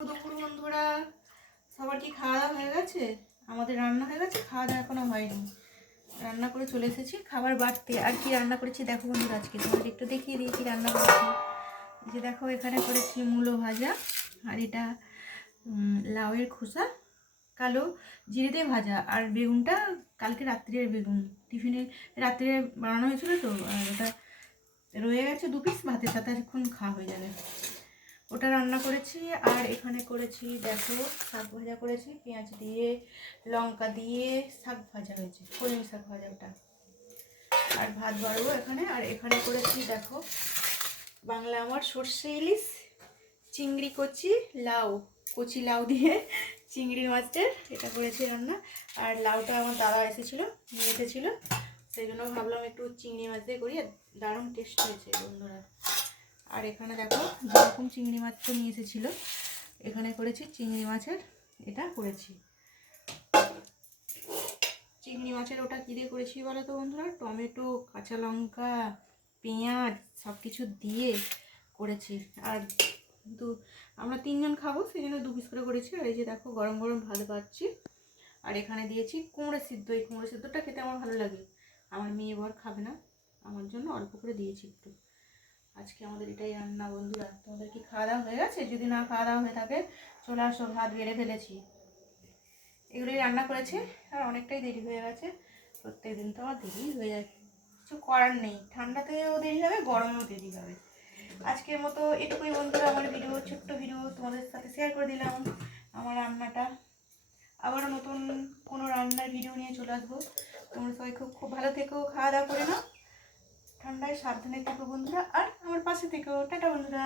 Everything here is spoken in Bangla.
দুপুর বন্ধুরা, সবার কি খাওয়া দাওয়া হয়ে গেছে? আমাদের রান্না হয়ে গেছে, খাওয়া দাওয়া এখনো হয়নি। রান্না করে চলে এসেছি খাবার বাড়তে। আর কি রান্না করেছি দেখো বন্ধুরা, আজকে তোমাদের একটু দেখিয়ে দিই কি রান্না করেছি। এই যে দেখো, এখানে করেছি মূলো ভাজা, আর এটা লাউয়ের খোসা কালো জিরে দিয়ে ভাজা, আর বেগুনটা কালকে রাত্রের বেগুন, টিফিনে রাত্রে বানানো হয়েছিল তো, আর ওটা রয়ে গেছে 2 পিস, ভাতের সাথে এখন খাওয়া হয়ে যাবে। ওটা রান্না করেছি। আর এখানে করেছি দেখো শাক ভাজা করেছি, পেঁয়াজ দিয়ে লঙ্কা দিয়ে শাক ভাজা হয়েছে, কলমি শাক ভাজা ওটা। আর ভাত বাড়বো এখানে। আর এখানে করেছি দেখো বাংলা আমার সর্ষে ইলিশ, চিংড়ি কচি, লাউ, কচি লাউ দিয়ে চিংড়ি মাছের এটা করেছি রান্না। আর লাউটা আমার দাদা এসেছিলো, নিয়ে এসেছিলো, সেই জন্য ভাবলাম একটু চিংড়ি মাছ দিয়ে করি, আর দারুণ টেস্ট হয়েছে বন্ধুরা। আর এখানে দেখো যেরকম চিংড়ি মাছ তো নিয়ে এসেছিলো, এখানে করেছি চিংড়ি মাছের এটা করেছি। চিংড়ি মাছের ওটা কী দিয়ে করেছি বলো তো বন্ধুরা? টমেটো, কাঁচা লঙ্কা, পেঁয়াজ সব কিছু দিয়ে করেছি। আর আমরা 3 জন খাবো, সেই জন্য 2 পিস করে করেছি। আর এই যে দেখো গরম গরম ভাত বাড়ছি। আর এখানে দিয়েছি কুমড়ো সিদ্ধ। এই কুমড়ো সিদ্ধটা খেতে আমার ভালো লাগে, আমার মেয়ে বর খাবে না, আমার জন্য অল্প করে দিয়েছি একটু। আজকে আমাদের এটাই রান্না বন্ধুরা। তোমাদের কি খাওয়া দাওয়া হয়ে গেছে? যদি না খাওয়া দাওয়া হয়ে থাকে চলে আসো, ভাত বেড়ে ফেলেছি। এগুলোই রান্না করেছে। আর অনেকটাই দেরি হয়ে গেছে, প্রত্যেক দিন তো আমার দেরি হয়ে যায়, কিছু করার নেই। ঠান্ডাতেও দেরি হবে, গরমেও দেরি হবে। আজকের মতো এটুকুই বন্ধুরা, আমার ভিডিও, ছোট্ট ভিডিও তোমাদের সাথে শেয়ার করে দিলাম আমার রান্নাটা। আবারও নতুন কোনো রান্নার ভিডিও নিয়ে চলে আসবো। তোমরা সবাই খুব খুব ভালো থেকো, খাওয়া দাওয়া করে নাও, ঠান্ডায় সাবধানে থেকো বন্ধুরা, আর আমার পাশে থেকো। টাটা বন্ধুরা।